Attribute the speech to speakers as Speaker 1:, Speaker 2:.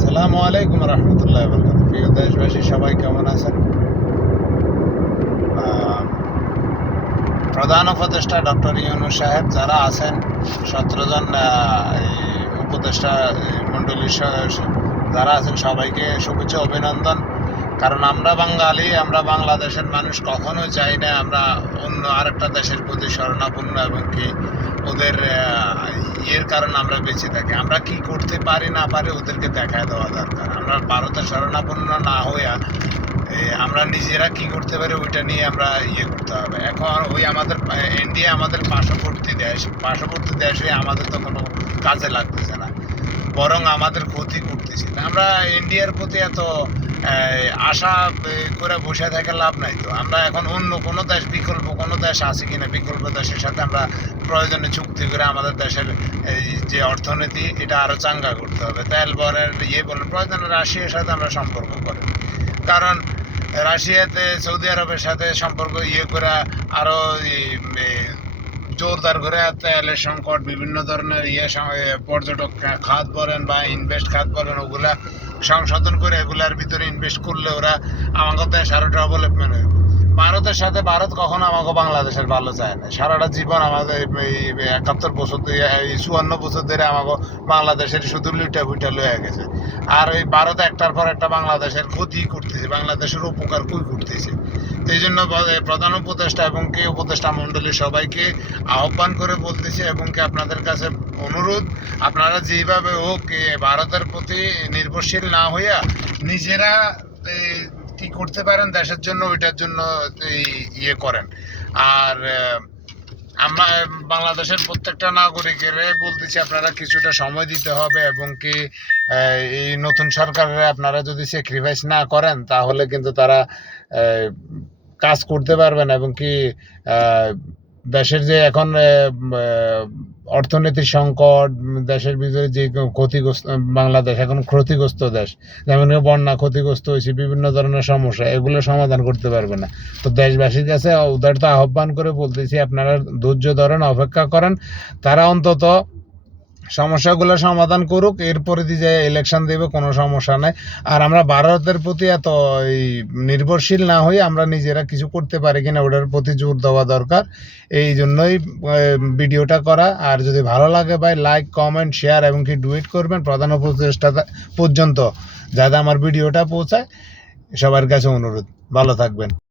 Speaker 1: আসসালামু আলাইকুম রহমতুল্লাহ প্রিয় দেশবাসী, সবাই কেমন আছেন? প্রধান উপদেষ্টা ডক্টর ইউনু সাহেব যারা আছেন, সতেরো জন উপদেষ্টা মন্ডলী যারা আছেন, সবাইকে শুভেচ্ছা, অভিনন্দন। কারণ আমরা বাঙালি, আমরা বাংলাদেশের মানুষ কখনো চাই না আমরা অন্য আরেকটা দেশের প্রতি শরণাপন্ন এবং কি ওদের ইয়ের কারণে আমরা বেঁচে থাকি। আমরা কি করতে পারি না পারি ওদেরকে দেখায় দেওয়া দরকার। আমরা ভারতের শরণাপন্ন না হইয়া আমরা নিজেরা কি করতে পারি ওইটা নিয়ে আমরা ইয়ে করতে হবে। এখন ওই আমাদের ইন্ডিয়া আমাদের পার্শ্ববর্তী দেশ, পার্শ্ববর্তী দেশে আমাদের তো কোনো কাজে লাগতেছে না। বরং আমাদের ক্ষতি করতেছে। আমরা ইন্ডিয়ার প্রতি এত আশা করে বসে থেকে লাভ নাই তো। আমরা এখন অন্য কোনো দেশ বিকল্প কোনো দেশ আছে কিনা বিকল্প দেশের সাথে আমরা প্রয়োজনে চুক্তি করে আমাদের দেশের এই যে অর্থনীতি এটা আরও চাঙ্গা করতে হবে। তেল বলেন ইয়ে বলেন প্রয়োজনে রাশিয়ার সাথে আমরা সম্পর্ক করি। কারণ রাশিয়াতে সৌদি আরবের সাথে সম্পর্ক ইয়ে করে আরও ই- এ, জোরদার করে তেলের সংকট, বিভিন্ন ধরনের ইয়ে পর্যটক খাত বলেন বা ইনভেস্ট খাত বলেন, ওগুলা সংশোধন করে এগুলার ভিতরে ইনভেস্ট করলে ওরা আমাদের দেশ আরও ডেভেলপমেন্ট হইব ভারতের সাথে ভারত কখনো আমাকে বাংলাদেশের ভালো চায় না। সারাটা জীবন আমাদের একাত্তর বছর চুয়ান্ন বছর ধরে আমাকে বাংলাদেশের শুধু লুইটা ফুইটা লয়ে গেছে। আর ওই ভারত একটার পর একটা বাংলাদেশের ক্ষতি করতেছে, বাংলাদেশের উপকার কই করতেছে। এই জন্য প্রধান উপদেষ্টা এবং কি উপদেষ্টা মণ্ডলী সবাইকে আহ্বান করে বলতেছে এবং কি আপনাদের কাছে অনুরোধ, আপনারা যেভাবে হোক ভারতের প্রতি নির্ভরশীল না হইয়া নিজেরা কি করতে পারেন, দেশের জন্য, ওইটার জন্য ইয়ে করেন। আর আমরা, বাংলাদেশের প্রত্যেকটা নাগরিকের বলতেছি, আপনারা কিছুটা সময় দিতে হবে এবং কি এই নতুন সরকারের আপনারা যদি স্যাক্রিফাইস না করেন, তাহলে কিন্তু তারা কাজ করতে পারবেন এবং কি দেশের যে এখন অর্থনৈতিক অর্থনীতির সংকট, দেশের ভিতরে যে ক্ষতিগ্রস্ত, বাংলাদেশ এখন ক্ষতিগ্রস্ত দেশ, যেমন বন্যা ক্ষতিগ্রস্ত হয়েছে, বিভিন্ন ধরনের সমস্যা, এগুলো সমাধান করতে পারবে না। তো দেশবাসীর কাছে উদারতা আহ্বান করে বলতেছি, আপনারা ধৈর্য ধরেন, অপেক্ষা করেন, তারা অন্তত সমস্যাগুলো সমাধান করুক এরপরে দিয়ে যে ইলেকশন দেবে কোনো সমস্যা নাই। আর আমরা ভারতের প্রতি এত এই নির্ভরশীল না হয়ে আমরা নিজেরা কিছু করতে পারি কিনা ওটার প্রতি জোর দেওয়া দরকার। এই জন্যই ভিডিওটা করা। আর যদি ভালো লাগে ভাই লাইক কমেন্ট শেয়ার এবং কি ডুয়েট করবেন প্রধান উপদেষ্টা পর্যন্ত, যাতে আমার ভিডিওটা পৌঁছায়। সবার কাছে অনুরোধ, ভালো থাকবেন।